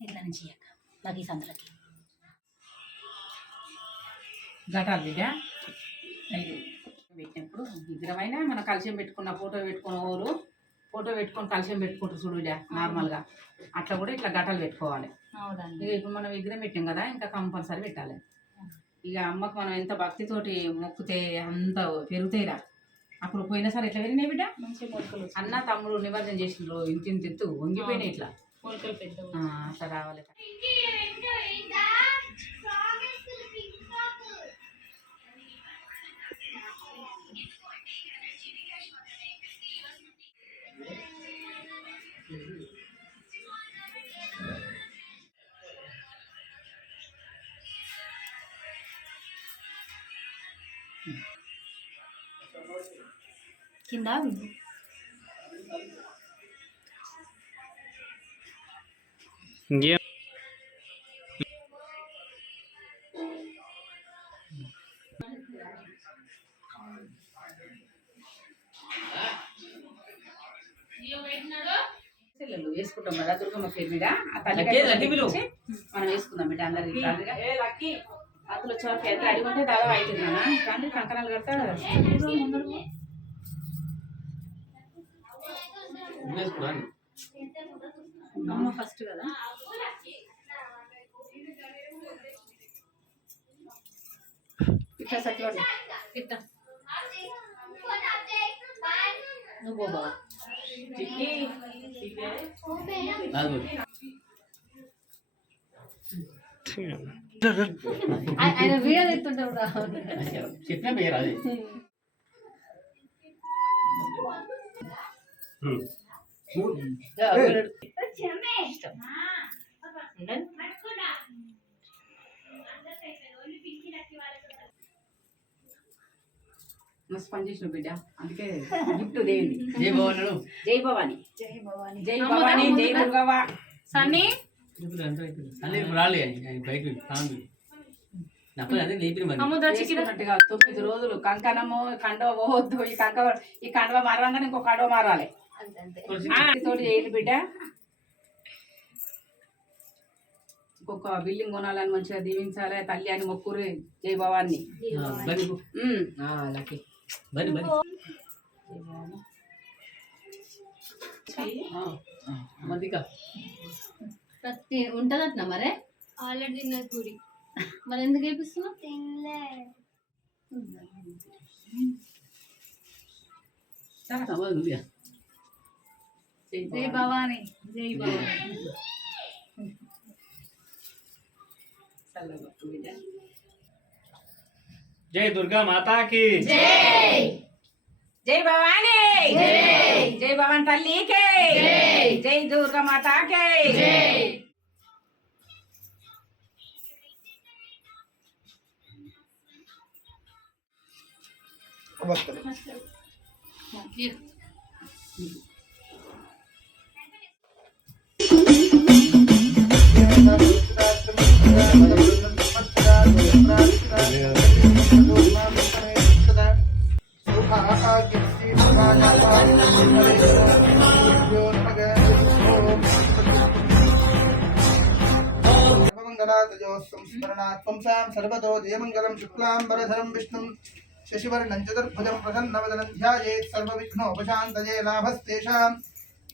ఇట్లా నుంచి అక్క సందులకి ఘటాలు ఐదు. పెట్టినప్పుడు విగ్రహమైనా మనం కలశం పెట్టుకున్న ఫోటో పెట్టుకున్న ఊరు ఫోటో పెట్టుకొని కలశం పెట్టుకుంటారు చూడు బిడ్డ నార్మల్గా. అట్లా కూడా ఇట్లా ఘటాలు పెట్టుకోవాలి. ఇక ఇప్పుడు మనం విగ్రహం పెట్టాం కదా ఇంకా కంపల్సరీ పెట్టాలి. ఇక అమ్మకు మనం ఎంత భక్తితోటి మొక్కుతే అంత పెరుగుతాయిరా. అప్పుడు పోయినసారి ఎట్లా పెరిగినాయి బిడ్డ? మంచి మొలకలు అన్న తమ్ముడు నిమజ్జనం చేసిండ్రు ఇంత ఇంత ఎత్తు వంగిపోయినాయి ఇట్లా. మొలకలు పెద్ద ఆ, అట్లా రావాలి. కింద ఇంకేం? చెల్లెలు వేసుకుంటాం కదా దుర్గమ్మ పేరు మీద. ఆ తల్లి మనం వేసుకుందాం బిడ్డ అందరికి అందులో చోట ఎంత అడిగి ఉంటే దాదాపు అవుతుంది కానీ కంకణాలు కడతా. అమ్మ ఫస్ట్ కదా? ఇట్లా సత్యవాడు ఇట్లా. నువ్వు ఆయ- ఆయన వీడియో తెస్తుంటావు రా. చెప్పినా పేరు అది. మస్తు పని చేసిన బిడ్డ అందుకే గిఫ్ట్ దేవింది జై భవన్ జై భవాని జై భవాని జై భవాని జై సన్నీ తొమ్మిది రోజులు కంకణము కండవ పోవద్దు ఈ కంక ఈ కండవ మారగానే ఇంకో కండవ మారాలి తోటి చేయాలి బిడ్డ. ఇంకొక బిల్డింగ్ కొనాలని మంచిగా దీవించాలి తల్లి అని మొక్కురు జై భవాన్ని ప్రతి ఉంటదట్న మరే? ఆల్రెడీ తిన్న పూరి. మరి ఎందుకు వేపిస్తున్నావు తినలే. जय भवानी। जय भवानी। जय। दुर्गा माता की। जय। जय भवानी। जय। जय भवन तल्ली के। जय। दुर्गा माता के। जय। Thank you. संस्मरणात्मसां सर्वतो जयमङ्गलं शुक्लाम्बरधरं विष्णुं शशिवर्णं चतुर्भुजं प्रसन्नवदनं ध्यायेत्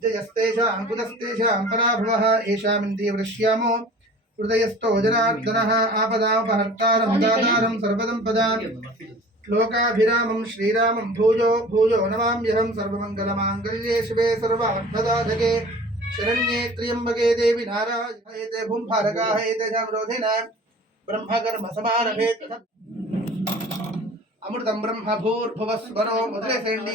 जयस्तेषाम् हृदयस्थो जनार्दन आपदापहर्ता सर्वदम्पदाम् लोकाभिरामं श्रीरामं भूजो भूजो नमाम्यहं सर्वमङ्गलमाङ्गल्ये शिवे सर्वात्मदाधके शरण्ये त्र्यम्बके देवि नारायते भूम्भारकाः एतेषां रोधेन ब्रह्मकर्म समारभेत् अमृतं ब्रह्मभूर्भुवस्वरो, मुदले सैण्डी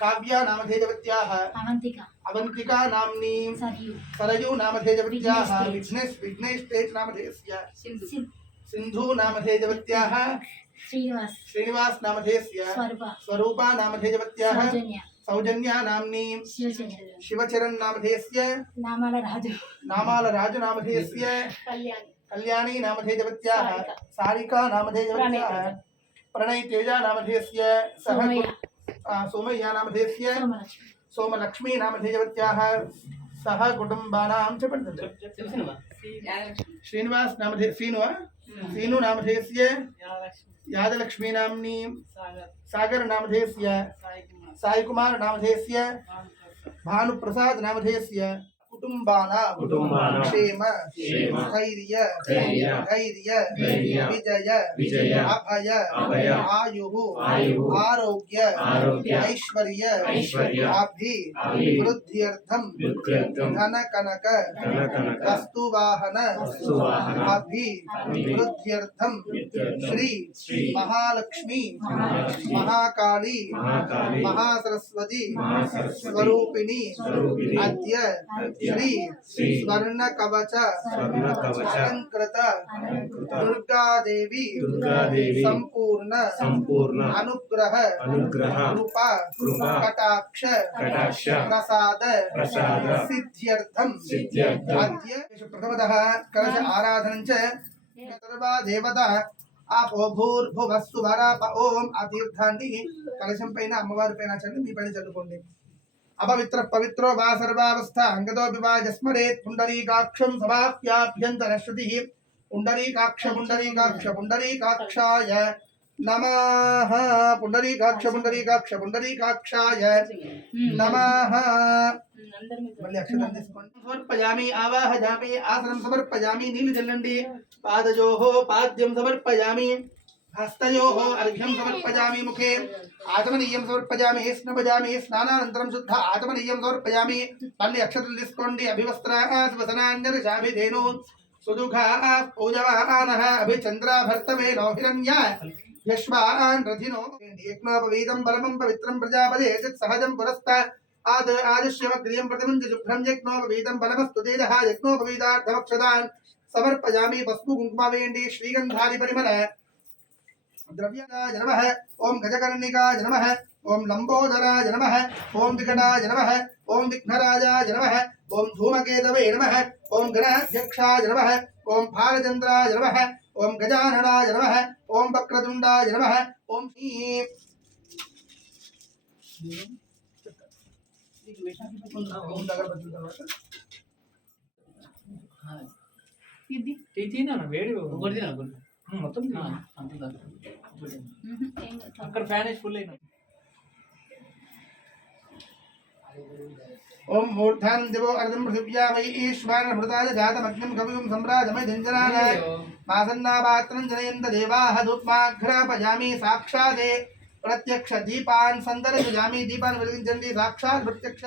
काव्या सरयू। सरयू विघ्नेश विघ्नेश तेज नामधेयस्य सिंधु सिंधु श्रीनिवास। श्रीनिवास नामधेयस्य स्वरूपा। स्वरूपा सौजन्या। शिवचरण नामधेयस्य नामाल नामाल नामधेयस्य कल्याणी। कल्याणी सारिका। प्रणय तेजा। नामधेयस्य सह सोमय्या नामधेयस्य सोमलक्ष्मी नामधेयवत्याः सह कुटुम्बानां च वर्तन्ते श्रीनिवास नामधेय सीनु सीनु नामधेयस्य यादलक्ष्मी सागर नामधेयस्य साईकुमार नामधेयस्य भानुप्रसाद नामधेयस्य आरोग्य ऐश्वर्य वृद्धियर्थम कनक वस्तुवाहन वृद्धियर्थम श्री महालक्ष्मी महाकाली महासरस्वती स्वरूपिणी अद्य ಶ್ರೀ ಸ್ವರ್ಣ ಕವಚ ಅಲಂಕೃತ ದುರ್ಗಾ ದೇವಿ ಸಂಪೂರ್ಣ ಸಂಪೂರ್ಣ ಅನುಗ್ರಹ ಅನುಗ್ರಹ ಕೃಪಾ ಕೃಪಾ ಕಟಾಕ್ಷ ಕಟಾಕ್ಷ ಪ್ರಸಾದ ಪ್ರಸಾದ ಸಿದ್ಧ್ಯರ್ಥಂ ಸಿದ್ಧ್ಯರ್ಥಂ ಅದ್ಯ ಪ್ರಥಮತಃ ಕಲಶ ಆರಾಧನಂ ಚ ಸರ್ವಾ ದೇವತಾ ఆపో భూర్భువస్సు భర ఓం ఆ తీర్థాన్ని కలశం పైన అమ్మవారి పైన చల్లి మీ పైన చల్లుకోండి अपवित्र पवित्रो वा सर्वावस्था अंगदो विवाज स्मरे पुंडरी काक्षम अंगदोपि वा जस्मरेत् पुण्डरीकाक्षं समाप्याभ्यन्तरश्रुतिः पुण्डरीकाक्ष पुण्डरीकाक्ष पुण्डरीकाक्षाय नमः। पुंडरी काक्ष पुंडरी पुण्डरीकाक्ष पुण्डरीकाक्ष पुण्डरीकाक्षाय नमः समर्पयामि आवाहयामि आसनं समर्पयामि नीलजल्लण्डी पादयोः पाद्यं समर्पयामि हस्तयोः अर्घ्यं समर्पयामि मुखे। आचमनीयं समर्पयामि, स्नभजामि, स्नानानन्तरं शुद्ध आचमनीयं समर्पयामि। पल्लि अक्षतलिस्कोण्डि अभिवस्त्राः स्वसनान्यर्षाभिधेनु सुदुःखाः, पूजवानः, अभिचन्द्राभर्तवे यश्वान् रथिनो। परमं पवित्रं प्रजापदे सहजं आद शुभ्रं यज्ञोपवीतं तेजः। यज्ञोपवीतार्थमक्षदान् समर्पयामि। श्रीगन्धादिपरिमल సమర్పయామి పసుపు కుంకుమ వేయండి శ్రీగంధాది పరిమళ ద్రవ్యదాయ నమః ఓం గజకర్ణికాయ నమః ఓం లంబోదరాయ నమః ఓం వికటాయ నమః ఓం విఘ్నరాజాయ నమః ఓం ధూమకేతవే నమః ఓం గణాధ్యక్షాయ నమః ఓం భారచంద్రాయ నమః ఓం గజాననాయ నమః ఓం వక్రతుండాయ నమః ఓం శ్రీ ఓం అగరబత్తుల తర్వాత టీ తినా వేడి ఒకటి తినా ఒకటి మొత్తం ఆ, అంతే చాలు. అక్కడ ఫ్యాన్ వేసి ఫుల్ అయినా ఓం మూర్ధానం దివో అర్ధం పృథివ్యా వై ఈశ్వరమృతాయ జాతమగ్నిం కవిం సంరాజమయ జంజనాన మాసన్నాపాత్రం జనయంత దేవాః ధూప్మాఘ్రాపయామి సాక్షాదే ప్రత్యక్ష దీపాన్ సందర్శయామి దీపాన్ని వెలిగించండి సాక్షాత్ ప్రత్యక్ష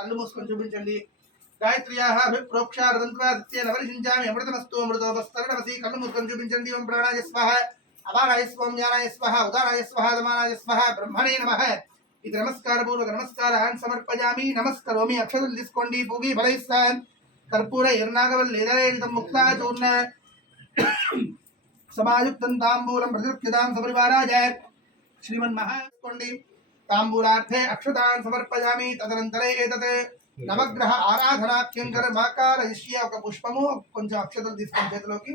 కళ్ళు మూసుకొని చూపించండి గాయత్ర్యాः అభిప్రోక్షార్థంత్వాదిత్యేన పరిశించామి అమృతమస్తు అమృతోపస్తరణమసి కళ్ళు మూసుకొని చూపించండి ఓం ప్రాణాయ స్వహ అపానాయ స్వం జ్ఞానాయ స్వహ ఉదానాయ స్వహ దమానాయ స్వహ బ్రహ్మణే నమః ఇది నమస్కార పూర్వక నమస్కారాన్ సమర్పయామి నమస్కరోమి అక్షతలు తీసుకోండి పూగి ఫలైస్తాన్ కర్పూర ఇర్నాగవల్లేదరేతం ముక్తా చూర్ణ సమాయుక్తం తాంబూలం ప్రతిృప్యతాం సపరివారాజ శ్రీమన్మహా తీసుకోండి తాంబూలార్థే అక్షతాన్ సమర్పయామి తదనంతరే ఏతత్ నవగ్రహ ఆరాధనాఖ్యంకర మాకారయిష్య ఒక పుష్పము కొంచెం అక్షతలు తీసుకొని చేతిలోకి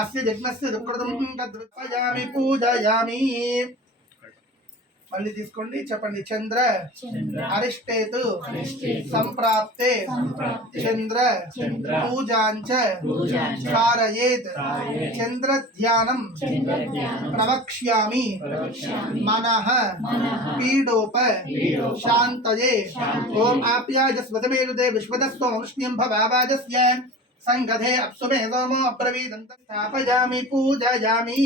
అస్య యజ్ఞస్య దుఃఖృతం తద్వృత్పయామి పూజయామి. మళ్ళీ తీసుకోండి చెప్పండి. చంద్ర అరిష్టేతు సంప్రాప్తే చంద్ర పూజాంచ సారయేత్ చంద్ర ధ్యానం ప్రవక్ష్యామి. మనః పీడోప శాంతయే. ఓం ఆప్యాజ స్మృతమేరుదే విశ్వదస్తో వంష్ణ్యం భవాజస్య సంగధే అప్సుమే సోమో అబ్రవీదంత స్థాపయామి పూజయామి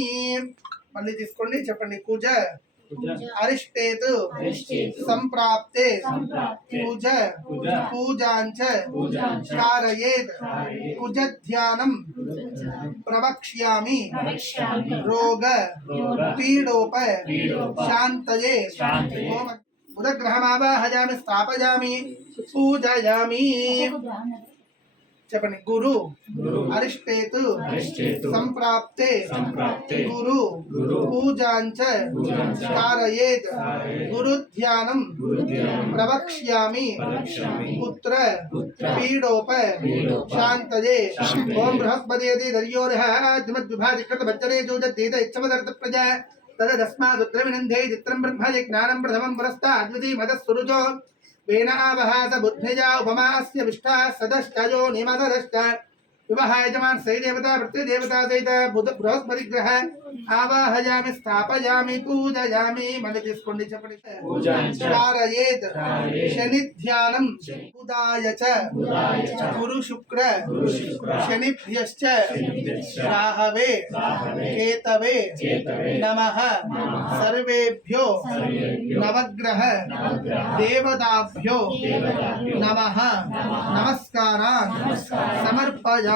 మళ్ళీ తీసుకోండి చెప్పండి పూజ పూజ అరిష్టేతు అరిష్టేతు సంప్రాప్తే సంప్రాప్తే పూజ పూజ పూజాంచ పూజాంచ कारयेत् कारयेत् కుజధ్యానం ప్రవక్ష్యామి ప్రవక్ష్యామి రోగ रोग పీడోప पीडोप శాంతయే శాంతయే. ఓం బుధగ్రహమావాహయామి స్థాపయామి పూజయామి చెప్పండి గురు అరిష్టేతు సంప్రాప్తే గురు పూజాంచ తారయేత్ గురు ధ్యానం ప్రవక్ష్యామి పుత్ర పీడోప శాంతయే ఓం బృహస్పతి దర్యోర్హాద్మద్విభాజికృత భజ్జనే జూజద్దేత ఇచ్చమదర్థ ప్రజా తదస్మాదుత్రవినందే చిత్రం బ్రహ్మజ జ్ఞానం ప్రథమం పురస్తా అద్వితీమదస్సురుజో సురుజో వేన ఆవహాస బుద్ధిజా ఉపమా అస్య విష్టా शुभः यजमान सही देवता प्रत्यय देवता सहित बुध बृहस्पति ग्रह आवाहयामि स्थापयामि पूजयामि मलितिस्कुण्डि च पठित कारयेत् शनिध्यानम् बुधाय च राहवे केतवे नमः सर्वेभ्यो नवग्रह देवताभ्यो नमः नमस्कारा समर्पया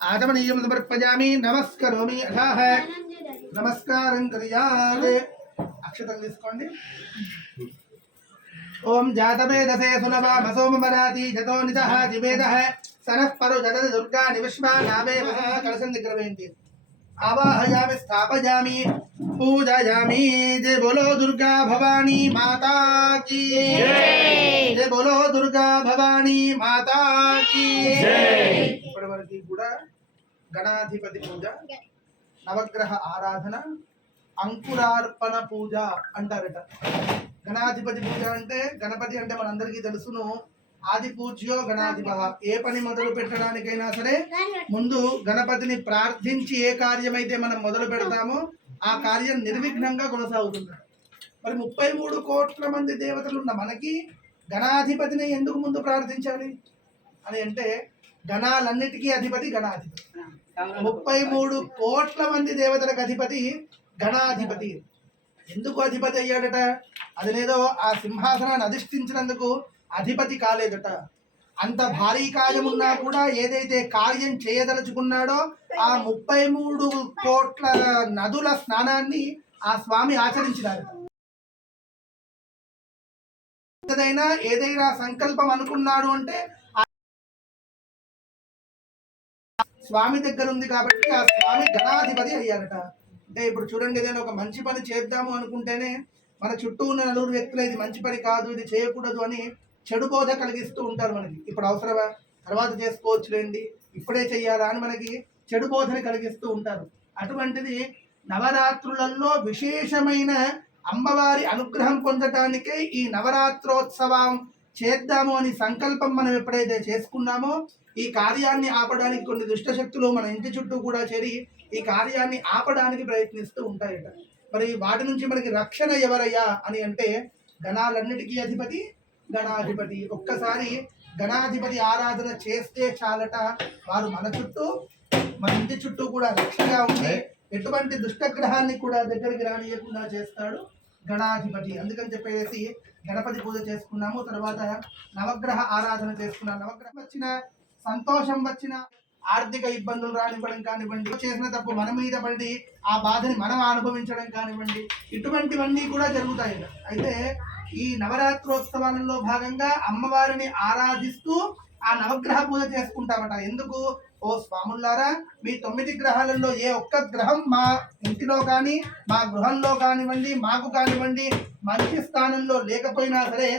సందర్శయామి శోభ దీపానంతరే శుద్ధ ఆచమనీయం సమర్పయామి నమస్కరోమి అథాహ నమస్కారం క్రియాత్ అక్షతలు తీసుకోండి ఓం జాతవేదసే సులభామ సోమమరాతి జతో నితః జివేదః సనః పరు జగది దుర్గాని విశ్వా నామేవః కలసం దగ్గర వేయండి ఆవాహయామి స్థాపయామి పూజయామి జయ బోలో దుర్గా భవానీ మాతా కీ జయ బోలో దుర్గా భవానీ మాతా కీ ఇప్పటి వరకు కూడా గణాధిపతి పూజ నవగ్రహ ఆరాధన అంకురార్పణ పూజ అంటారట. గణాధిపతి పూజ అంటే గణపతి అంటే మనందరికీ తెలుసును. ఆది పూజ్యో గణాధిప. ఏ పని మొదలు పెట్టడానికైనా సరే ముందు గణపతిని ప్రార్థించి ఏ కార్యమైతే మనం మొదలు పెడతామో ఆ కార్యం నిర్విఘ్నంగా కొనసాగుతుంది. మరి ముప్పై మూడు కోట్ల మంది దేవతలు ఉన్న మనకి గణాధిపతిని ఎందుకు ముందు ప్రార్థించాలి? అని అంటే గణాలన్నిటికీ అధిపతి గణాధిపతి. ముప్పై మూడు కోట్ల మంది దేవతలకు అధిపతి గణాధిపతి. ఎందుకు అధిపతి అయ్యాడట? అదినేదో ఆ సింహాసనాన్ని అధిష్ఠించినందుకు అధిపతి కాలేదట. అంత భారీ కార్యం ఉన్నా కూడా ఏదైతే కార్యం చేయదలుచుకున్నాడో ఆ ముప్పై మూడు కోట్ల నదుల స్నానాన్ని ఆ స్వామి ఆచరించినారు. ఏదైనా ఏదైనా సంకల్పం అనుకున్నాడు అంటే స్వామి దగ్గర ఉంది కాబట్టి ఆ స్వామి గణాధిపతి అయ్యారట. అంటే ఇప్పుడు చూడండి ఏదైనా ఒక మంచి పని చేద్దాము అనుకుంటేనే మన చుట్టూ ఉన్న నలుగురు వ్యక్తులు ఇది మంచి పని కాదు ఇది చేయకూడదు అని చెడు బోధ కలిగిస్తూ ఉంటారు మనకి. ఇప్పుడు అవసరమా? తర్వాత చేసుకోవచ్చులేండి. ఇప్పుడే చెయ్యాలా అని మనకి చెడు బోధని కలిగిస్తూ ఉంటారు. అటువంటిది నవరాత్రులలో విశేషమైన అమ్మవారి అనుగ్రహం పొందటానికే ఈ నవరాత్రోత్సవం చేద్దాము అని సంకల్పం మనం ఎప్పుడైతే చేసుకున్నామో ఈ కార్యాన్ని ఆపడానికి కొన్ని దుష్టశక్తులు మన ఇంటి చుట్టూ కూడా చేరి ఈ కార్యాన్ని ఆపడానికి ప్రయత్నిస్తూ ఉంటాయట. మరి వాటి నుంచి మనకి రక్షణ ఎవరయ్యా అని అంటే గణాలన్నిటికీ అధిపతి గణాధిపతి ఒక్కసారి గణాధిపతి ఆరాధన చేస్తే చాలట. వారు మన చుట్టూ మన ఇంటి చుట్టూ కూడా రక్షగా ఉండి ఎటువంటి దుష్టగ్రహాన్ని కూడా దగ్గరికి రానియకుండా చేస్తాడు. గణాధిపతి. అందుకని చెప్పేసి గణపతి పూజ చేసుకున్నాము. తర్వాత నవగ్రహ ఆరాధన చేసుకున్నాం. నవగ్రహం వచ్చిన సంతోషం వచ్చిన ఆర్థిక ఇబ్బందులు రానివ్వడం కానివ్వండి చేసిన తప్పు మన మీద పడి ఆ బాధని మనం అనుభవించడం కానివ్వండి ఇటువంటివన్నీ కూడా జరుగుతాయి. అయితే ఈ నవరాత్రోత్సవాలలో భాగంగా అమ్మవారిని ఆరాధిస్తూ ఆ నవగ్రహ పూజ చేసుకుంటామట. ఎందుకు? ఓ స్వాములారా మీ తొమ్మిది గ్రహాలలో ఏ ఒక్క గ్రహం మా ఇంటిలో కానీ మా గృహంలో కానివ్వండి మాకు కానివ్వండి మంచి స్థానంలో లేకపోయినా సరే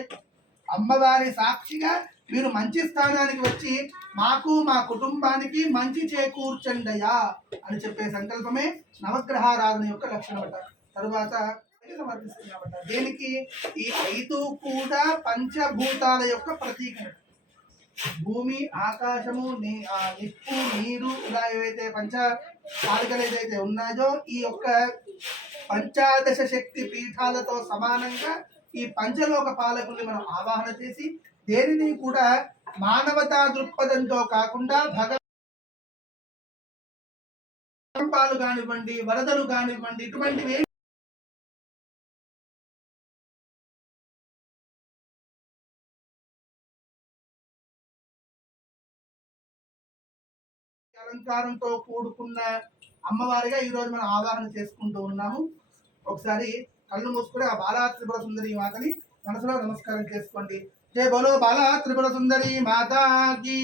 అమ్మవారి సాక్షిగా మీరు మంచి స్థానానికి వచ్చి మాకు మా కుటుంబానికి మంచి చేకూర్చండయా అని చెప్పే సంకల్పమే నవగ్రహారాధన యొక్క లక్షణమట తరువాత సమర్పిస్తున్నామట దేనికి? ఈ ఐదు కూడా పంచభూతాల యొక్క ప్రతీకలు భూమి ఆకాశము నీ ఆ నిప్పు నీరు ఇలా ఏవైతే పంచ పాలికలు ఏదైతే ఉన్నాయో ఈ యొక్క పంచాదశ శక్తి పీఠాలతో సమానంగా ఈ పంచలోక పాలకుల్ని మనం ఆవాహన చేసి దేనిని కూడా మానవతా దృక్పథంతో కాకుండా భగవంపాలు కానివ్వండి వరదలు కానివ్వండి ఇటువంటివి అలంకారంతో కూడుకున్న అమ్మవారిగా ఈరోజు మనం ఆవాహన చేసుకుంటూ ఉన్నాము. ఒకసారి కళ్ళు మూసుకుని ఆ బాలా త్రిపుర సుందరి మాతని మనసులో నమస్కారం చేసుకోండి. జయ బోలో బాలా త్రిపుర సుందరి మాతాకి.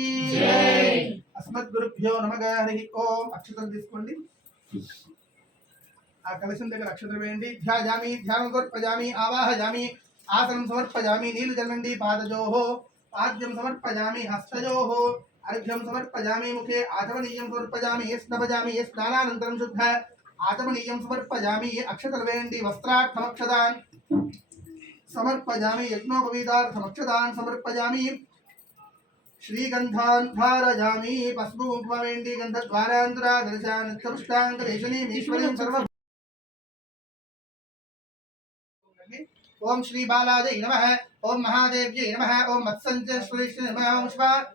అస్మద్గురుభ్యో నమగారి నమగ హరి ఓం. అక్షతలు తీసుకోండి. ఆ కలశం దగ్గర అక్షతలు వేయండి. ధ్యాయామి ధ్యానం సమర్పజామి ఆవాహయామి ఆసనం సమర్పజామి నీళ్ళు జల్లండి పాదజోహో. పాద్యం సమర్పజామి హస్తజోహో. अर्घ्यम समर्पयामि मुखे आचमनीयम समर्पयामि स्नपयामि स्नानानन्तरं शुद्ध। आचमनीयम समर्पयामि अक्षतर्वेण्डि वस्त्रार्थमक्षदान् समर्पयामि यज्ञोपवीतार्थमक्षदान् समर्पयामि। श्रीगन्धान् धारयामि पस्मुपवेण्डि गन्धद्वारान्तरा दर्शानित्यपुष्टाङ्गलेशनीमीश्वरीं सर्व ओम श्री बालाजय नमः, ओम महादेव्य नमः, ओम मत्संजेश्वरी नमः, ओम शिवा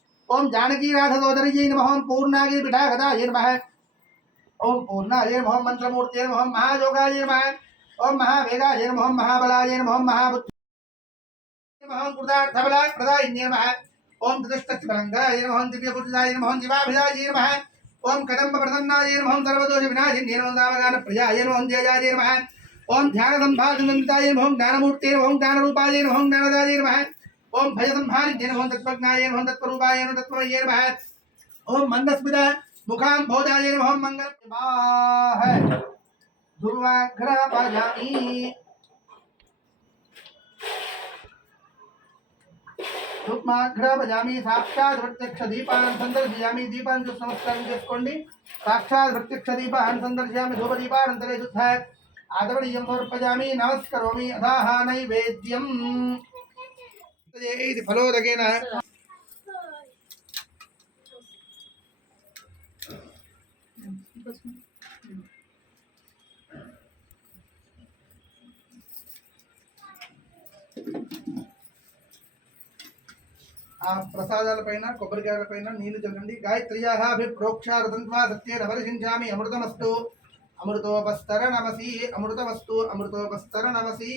ओम जानकीनाथ सहोदरी जी नम पूर्णागिर पिठाघताय नमह ओम पूर्णाय नम नमह नम महायोगाय नमह ओम महावेगाय नम महाबलाय नम महाबुद्धि नम कृतार्थबलाय प्रदाय नम ओम चतुष्टभलंगाय नम दिव्यपूजिताय नम दिवाभिजाय नम ओम कदम्ब प्रसन्नाय नम सर्वदोष विनाशिन्ये नम दावगान प्रियाय नम जयाय नम ओम ध्यान संभाषणताय नम ज्ञानमूर्ति नम ज्ञानरूपाय नम ज्ञानदाय नम ప్రసన్నాయ నమ ఓం సర్వదోష వినాశిన్య నమ ఓం దామగాన ప్రియాయ నమ ఓం జయాయ నమ ఓం ధ్యాన సంభాషితాయ నమ ఓం జ్ఞానమూర్తే నమ ఓం జ్ఞానరూపాయ నమ ఓం జ్ఞానదాయ నమ ఓం భయ సంహారిణ్య నమ ఓం తత్వజ్ఞాయ నమ ఓం తత్వరూపాయ నమ తత్వమయ్యే నమ ఓం మందస్మిత ముఖాం భోజాయ నమ ఓం మంగళ దుర్వాఘ్రపయామి రుక్మాఘ్రపయామి సాక్షాత్ ప్రత్యక్ష దీపాన్ సందర్శయామి దీపాన్ చూసి నమస్కారం చేసుకోండి సాక్షాత్ ప్రత్యక్ష దీపాన్ సందర్శయామి ధూప దీపానంతరే శుద్ధ ఆదవనీయం సమర్పయామి నమస్కరోమి అదాహ నైవేద్యం ఇది ఫలోదకేన ఆ ప్రసాదాల పైన కొబ్బరికాయల పైన నీళ్ళు చల్లండి సత్యేన పరిశించామి. అమృతమస్తు. అమృతోపస్తర నమసి అమృతమస్తు. అమృతోపస్తర నమసి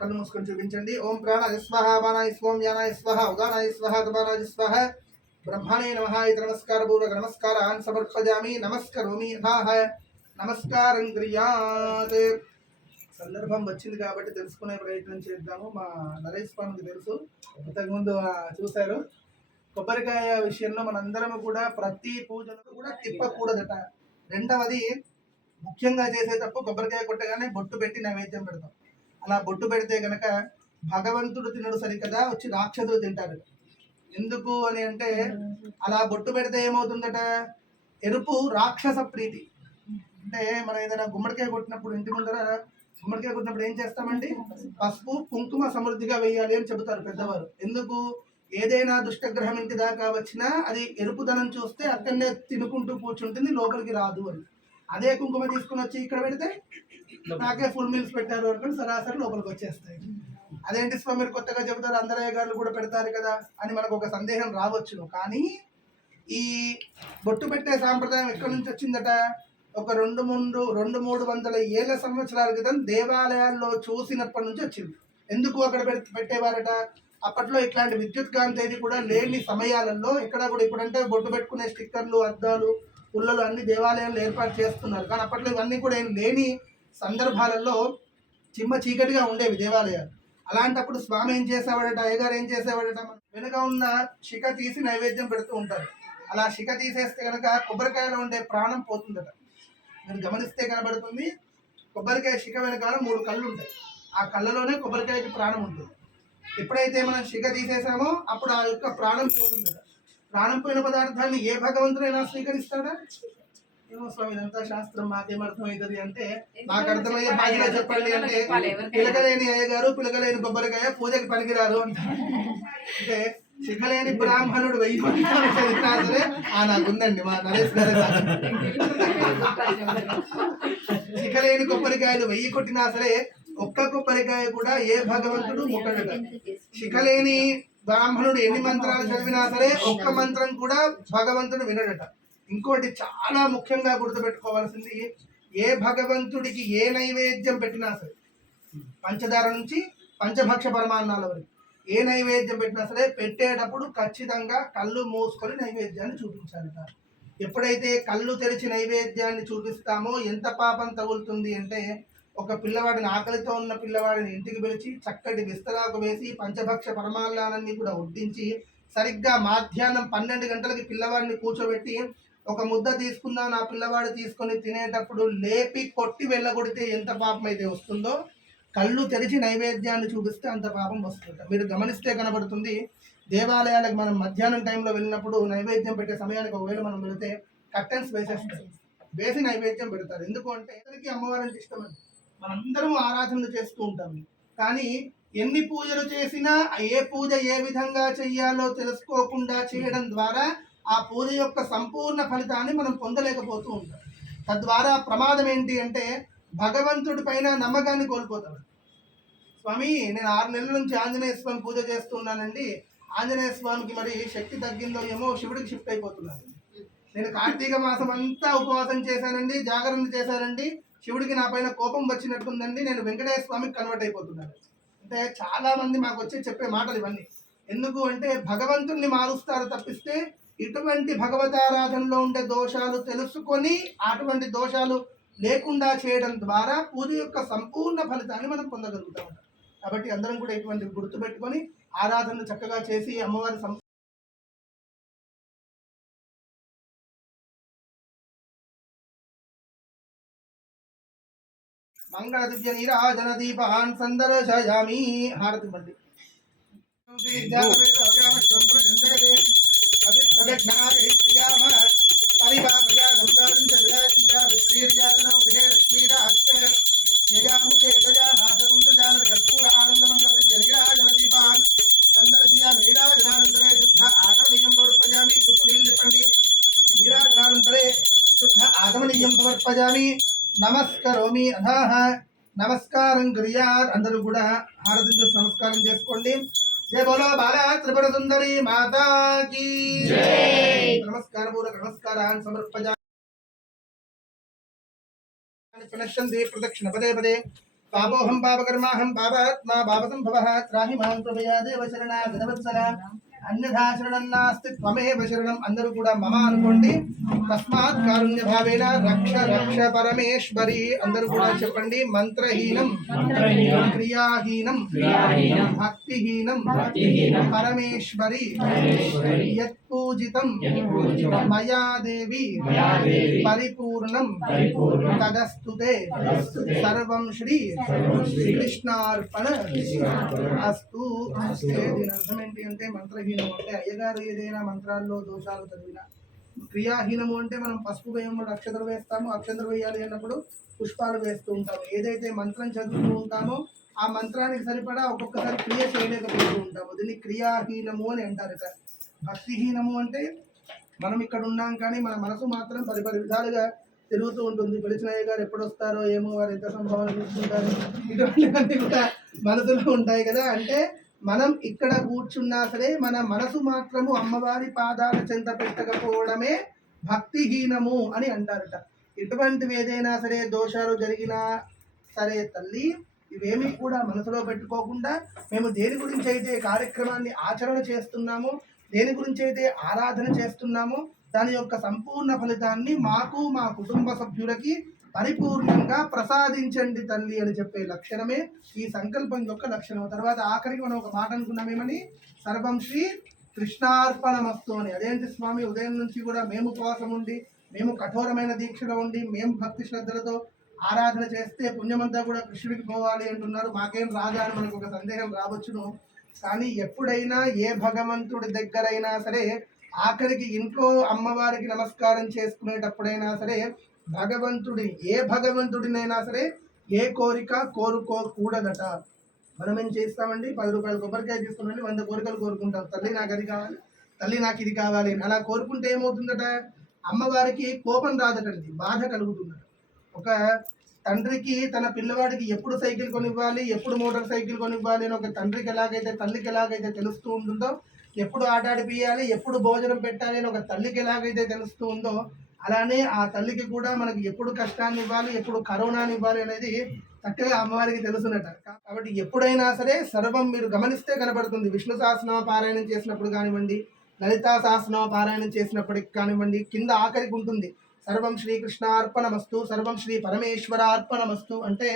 కళ్ళు మూసుకొని చూపించండి. ఓం ప్రాణాయ స్వహ బాణాయ స్వం యానాయ స్వహ ఉదానాయ స్వహ గమానాయ స్వహ. బ్రహ్మణే నమ. ఇది నమస్కార పూర్వక నమస్కారాన్ సమర్పజామి. నమస్కరోమి యథాహ. నమస్కారం క్రియాత్. సందర్భం వచ్చింది కాబట్టి తెలుసుకునే ప్రయత్నం చేద్దాము. మా నరేష్ స్వామికి తెలుసు. ఇంతకుముందు చూశారు. కొబ్బరికాయ విషయంలో మనందరం కూడా ప్రతి పూజలకు కూడా తిప్పకూడదట. రెండవది ముఖ్యంగా చేసే తప్పు కొబ్బరికాయ కొట్టగానే బొట్టు పెట్టి నైవేద్యం పెడతాం. అలా బొట్టు పెడితే గనక భగవంతుడు తినడు సరికదా? వచ్చి రాక్షసులు తింటారు. ఎందుకు అని అంటే అలా బొట్టు పెడితే ఏమవుతుందట? ఎరుపు రాక్షస ప్రీతి. అంటే మనం ఏదైనా గుమ్మడికాయ కొట్టినప్పుడు ఇంటి ముందర గుమ్మడికాయ కొట్టినప్పుడు ఏం చేస్తామండి? పసుపు కుంకుమ సమృద్ధిగా వేయాలి అని చెబుతారు పెద్దవారు. ఎందుకు? ఏదైనా దుష్టగ్రహం ఇంటి దాకా వచ్చినా అది ఎరుపుదనం చూస్తే అక్కడనే తినుకుంటూ కూర్చుంటుంది లోపలికి రాదు అని. అదే కుంకుమ తీసుకుని వచ్చి ఇక్కడ పెడితే నాకే ఫుల్ మీల్స్ పెట్టారు అనుకుని సరాసరి లోపలికి వచ్చేస్తాయి. అదేంటి స్వామి మీరు కొత్తగా చెబుతారు అందరయ్య గారు కూడా పెడతారు కదా అని మనకు ఒక సందేహం రావచ్చును. కానీ ఈ బొట్టు పెట్టే సాంప్రదాయం ఎక్కడి నుంచి వచ్చిందట? ఒక రెండు మూడు రెండు మూడు వందల ఏళ్ళ సంవత్సరాల క్రితం దేవాలయాల్లో చూసినప్పటి నుంచి వచ్చింది. ఎందుకు అక్కడ పెట్- పెట్టేవారట? అప్పట్లో ఇట్లాంటి విద్యుత్ కాంతేది కూడా లేని సమయాలలో ఇక్కడ కూడా ఇప్పుడంటే బొట్టు పెట్టుకునే స్టిక్కర్లు అద్దాలు పుల్లలు అన్ని దేవాలయాలు ఏర్పాటు చేస్తున్నారు. కానీ అప్పట్లో ఇవన్నీ కూడా ఏం లేని సందర్భాలలో చిమ్మ చీకటిగా ఉండేవి దేవాలయాలు. అలాంటప్పుడు స్వామి ఏం చేసేవాడట అయ్యగారు ఏం చేసేవాడట? వెనుక ఉన్న శిఖ తీసి నైవేద్యం పెడుతూ ఉంటారు. అలా శిఖ తీసేస్తే కనుక కొబ్బరికాయలో ఉండే ప్రాణం పోతుందట. మీరు గమనిస్తే కనబడుతుంది కొబ్బరికాయ శిఖ వెనకాల మూడు కళ్ళు ఉంటాయి. ఆ కళ్ళలోనే కొబ్బరికాయకి ప్రాణం ఉంటుంది. ఎప్పుడైతే మనం శిఖ తీసేసామో అప్పుడు ఆ యొక్క ప్రాణం పోతుంది ప్రాణం పోయిన పదార్థాన్ని ఏ భగవంతుడైనా స్వీకరిస్తాడా? ఏమో స్వామి ఇదంతా శాస్త్రం మాకేం అర్థమవుతుంది అంటే నాకు అర్థమయ్యే భాషలో చెప్పండి అంటే పిలకలేని అయ్య గారు పిలకలేని కొబ్బరికాయ పూజకి పనికిరారు అంటారు అంటే శిఖలేని బ్రాహ్మణుడు వెయ్యి సరే ఆ నాకు ఉందండి మా నరేష్ గారు శిఖలేని కొబ్బరికాయలు వెయ్యి కొట్టినా సరే ఒక్క కొబ్బరికాయ కూడా ఏ భగవంతుడు ముట్టడట శిఖలేని బ్రాహ్మణుడు ఎన్ని మంత్రాలు చదివినా సరే ఒక్క మంత్రం కూడా భగవంతుడు వినడట. ఇంకోటి చాలా ముఖ్యంగా గుర్తుపెట్టుకోవాల్సింది ఏ భగవంతుడికి ఏ నైవేద్యం పెట్టినా సరే పంచదార నుంచి పంచభక్ష పరమాన్నాల వరకు ఏ నైవేద్యం పెట్టినా సరే పెట్టేటప్పుడు ఖచ్చితంగా కళ్ళు మూసుకొని నైవేద్యాన్ని చూపించాలట. ఎప్పుడైతే కళ్ళు తెరిచి నైవేద్యాన్ని చూపిస్తామో ఎంత పాపం తగులుతుంది అంటే ఒక పిల్లవాడిని ఆకలితో ఉన్న పిల్లవాడిని ఇంటికి పిలిచి చక్కటి విస్తరాకు వేసి పంచభక్ష పరమాన్నాలన్నీ కూడా వడ్డించి సరిగ్గా మధ్యాహ్నం పన్నెండు గంటలకి పిల్లవాడిని కూర్చోబెట్టి ఒక ముద్ద తీసుకుందాం నా పిల్లవాడు తీసుకొని తినేటప్పుడు లేపి కొట్టి వెళ్ళగొడితే ఎంత పాపం అయితే వస్తుందో కళ్ళు తెరిచి నైవేద్యాన్ని చూపిస్తే అంత పాపం వస్తుంది మీరు గమనిస్తే కనబడుతుంది దేవాలయాలకు మనం మధ్యాహ్నం టైంలో వెళ్ళినప్పుడు నైవేద్యం పెట్టే సమయానికి ఒకవేళ మనం వెళితే కర్టెన్స్ వేసేస్తారు. వేసి నైవేద్యం పెడతారు. ఎందుకు అంటే ఇతనికి అమ్మవారంటే ఇష్టం అండి. మనందరం ఆరాధనలు చేస్తూ ఉంటాం. కానీ ఎన్ని పూజలు చేసినా ఏ పూజ ఏ విధంగా చెయ్యాలో తెలుసుకోకుండా చేయడం ద్వారా ఆ పూజ యొక్క సంపూర్ణ ఫలితాన్ని మనం పొందలేకపోతూ ఉంటాం. తద్వారా ప్రమాదం ఏంటి అంటే భగవంతుడి పైన నమ్మకాన్ని కోల్పోతాడు స్వామి నేను ఆరు నెలల నుంచి ఆంజనేయ స్వామి పూజ చేస్తున్నానండి. ఆంజనేయ స్వామికి మరి శక్తి తగ్గిందో ఏమో శివుడికి షిఫ్ట్ అయిపోతున్నాను. నేను కార్తీక మాసం అంతా ఉపవాసం చేశానండి జాగరణ చేశానండి. శివుడికి నా పైన కోపం వచ్చినట్టుందండి నేను వెంకటేశ్వర స్వామికి కన్వర్ట్ అయిపోతున్నాను. అంటే చాలా మంది మాకు వచ్చి చెప్పే మాటలు ఇవన్నీ. ఎందుకు అంటే భగవంతుణ్ణి మారుస్తారు తప్పిస్తే ఇటువంటి భగవతారాధనలో ఉండే దోషాలు తెలుసుకొని అటువంటి దోషాలు లేకుండా చేయడం ద్వారా పూజ యొక్క సంపూర్ణ ఫలితాన్ని మనం పొందగలుగుతాం. కాబట్టి అందరం కూడా ఇటువంటి గుర్తుపెట్టుకొని ఆరాధనను ఆరాధనలు చక్కగా చేసి అమ్మవారి ಮಂಗಳದಿವ್ಯ ನೀರಾಜನ ದೀಪಹಾನ್ ಸಂದರ್ಶಯಾಮಿ ಹಾರತಿ ಬಂದಿ नीराजनानन्तरे शुद्ध आगमनीयं समर्पयामि నమస్కరోమి అధాహ నమస్కారం గురియార్ అందరూ కూడా హారతి చేసి నమస్కారం చేసుకోండి. జయ బోలో బాల త్రిపుర సుందరి మాతాకి నమస్కార పూర్వక నమస్కారాన్ని సమర్పజా పునశ్చంది ప్రదక్షిణ పదే పదే. పాపోహం పాపకర్మాహం పాపాత్మా పాపసంభవ. త్రాహి మాం కృపయా దేవ శరణ. గదవత్సల అన్యథా శరణం నాస్తి త్వమేవ శరణం అందరూ కూడా మమ అనుకోండి. తస్మాత్ కారుణ్య భావేన రక్ష రక్ష పరమేశ్వరి అందరూ కూడా చెప్పండి. మంత్రహీనం క్రియాహీనం భక్తిహీనం పరమేశ్వరి యత్పూజితం మయా దేవి పరిపూర్ణం తదస్తుతే సర్వం శ్రీ కృష్ణార్పణ. అస్తు అస్తు. అంటే దీని అర్థం ఏంటి అంటే మంత్రహీనం. అంటే అయ్యగారు ఏదైనా మంత్రాల్లో దోషాలు చదివినా. క్రియాహీనము అంటే మనం పసుపు వేయముడు అక్షతలు వేస్తాము అక్షతలు వేయాలి అన్నప్పుడు పుష్పాలు వేస్తూ ఉంటాము. ఏదైతే మంత్రం చదువుతూ ఉంటామో ఆ మంత్రానికి సరిపడా ఒక్కొక్కసారి క్రియ చేయలేకపోతూ ఉంటాము. దీన్ని క్రియాహీనము అని అంటారు సార్ భక్తిహీనము అంటే మనం ఇక్కడ ఉన్నాం కానీ మన మనసు మాత్రం పది పది విధాలుగా తిరుగుతూ ఉంటుంది. పిలిచినయ్య గారు ఎప్పుడు వస్తారో ఏమో వారు ఎంత సంభావన చూస్తుంటారు ఇటువంటివన్నీ కూడా మనసులో ఉంటాయి కదా. అంటే మనం ఇక్కడ కూర్చున్నా సరే మన మనసు మాత్రము అమ్మవారి పాదాల చెంత పెట్టకపోవడమే భక్తిహీనము అని అంటారట. ఇటువంటివి ఏదైనా సరే దోషాలు జరిగినా సరే తల్లి ఇవేమీ కూడా మనసులో పెట్టుకోకుండా మేము దేని గురించి అయితే కార్యక్రమాన్ని ఆచరణ చేస్తున్నామో దేని గురించి అయితే ఆరాధన చేస్తున్నామో దాని యొక్క సంపూర్ణ ఫలితాన్ని మాకు మా కుటుంబ సభ్యులకి పరిపూర్ణంగా ప్రసాదించండి తల్లి అని చెప్పే లక్షణమే ఈ సంకల్పం యొక్క లక్షణం. తర్వాత ఆఖరికి మనం ఒక మాట అనుకున్నామేమని సర్వం శ్రీ కృష్ణార్పణమస్తు అని. అదేంటి స్వామి? ఉదయం నుంచి కూడా మేము ఉపవాసం ఉండి మేము కఠోరమైన దీక్షలో ఉండి మేము భక్తి శ్రద్ధలతో ఆరాధన చేస్తే పుణ్యమంతా కూడా కృష్ణుడికి పోవాలి అంటున్నారు. మాకేం రాదా అని మనకు ఒక సందేహం రావచ్చును. కానీ ఎప్పుడైనా ఏ భగవంతుడి దగ్గరైనా సరే ఆఖరికి ఇంట్లో అమ్మవారికి నమస్కారం చేసుకునేటప్పుడైనా సరే భగవంతుడి ఏ భగవంతుడినైనా సరే ఏ కోరిక కోరుకోకూడదట. మనం ఏం చేస్తామండి? పది రూపాయలు కొబ్బరికాయ తీసుకుని వంద కోరికలు కోరుకుంటాం. తల్లి నాకు అది కావాలి తల్లి నాకు ఇది కావాలి అలా కోరుకుంటే ఏమవుతుందట? అమ్మవారికి కోపం రాదటండి బాధ కలుగుతుందట. ఒక తండ్రికి తన పిల్లవాడికి ఎప్పుడు సైకిల్ కొనివ్వాలి ఎప్పుడు మోటార్ సైకిల్ కొనివ్వాలి అని ఒక తండ్రికి ఎలాగైతే తల్లికి ఎలాగైతే తెలుస్తూ ఉంటుందో ఎప్పుడు ఆట ఆడిపియాలి ఎప్పుడు భోజనం పెట్టాలి అని ఒక తల్లికి ఎలాగైతే తెలుస్తూ ఉందో అలానే ఆ తల్లికి కూడా మనకి ఎప్పుడు కష్టాన్ని ఇవ్వాలి ఎప్పుడు కరోనాని ఇవ్వాలి అనేది చక్కగా అమ్మవారికి తెలుసునట. కాబట్టి ఎప్పుడైనా సరే సర్వం మీరు గమనిస్తే కనబడుతుంది విష్ణు సహస్రనామ పారాయణం చేసినప్పుడు కానివ్వండి లలితా సహస్రనామ పారాయణం చేసినప్పటికి కానివ్వండి కింద ఆఖరికి ఉంటుంది. సర్వం శ్రీకృష్ణ అర్పణమస్తు సర్వం శ్రీ పరమేశ్వర అర్పణమస్తు అంటే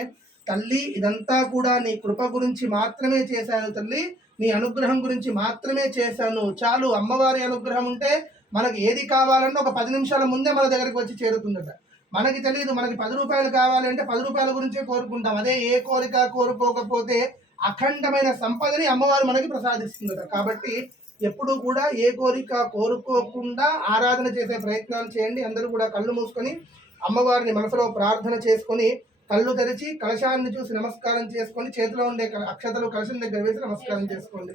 తల్లి ఇదంతా కూడా నీ కృప గురించి మాత్రమే చేశాను తల్లి నీ అనుగ్రహం గురించి మాత్రమే చేశాను. చాలు అమ్మవారి అనుగ్రహం ఉంటే మనకి ఏది కావాలన్నా ఒక పది నిమిషాల ముందే మన దగ్గరికి వచ్చి చేరుతుందట. మనకి తెలియదు మనకి పది రూపాయలు కావాలి అంటే పది రూపాయల గురించే కోరుకుంటాం. అదే ఏ కోరిక కోరుకోకపోతే అఖండమైన సంపదని అమ్మవారు మనకి ప్రసాదిస్తుందట. కాబట్టి ఎప్పుడు కూడా ఏ కోరిక కోరుకోకుండా ఆరాధన చేసే ప్రయత్నాలు చేయండి. అందరూ కూడా కళ్ళు మూసుకొని అమ్మవారిని మనసులో ప్రార్థన చేసుకొని కళ్ళు తెరిచి కలశాన్ని చూసి నమస్కారం చేసుకొని చేతిలో ఉండే అక్షతలు కలశం దగ్గర వేసి నమస్కారం చేసుకోండి.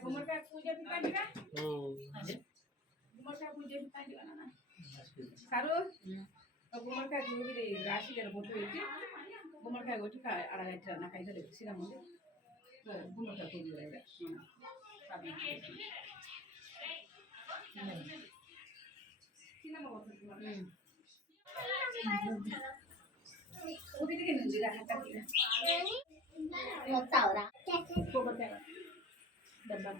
గుమ్మడికాయ పూజ పిక్కండిగా గుమ్మడికాయ పూజ పిక్కండి సరు ఒక గుమ్మడికాయ పూజ రాసి జర బొట్టు పెట్టి గుమ్మడికాయ కొట్టి అడగచ్చారు నాకు అయితే లేదు సినిమా ముందు గుమ్మడికాయ పూజ కూడా डब्बा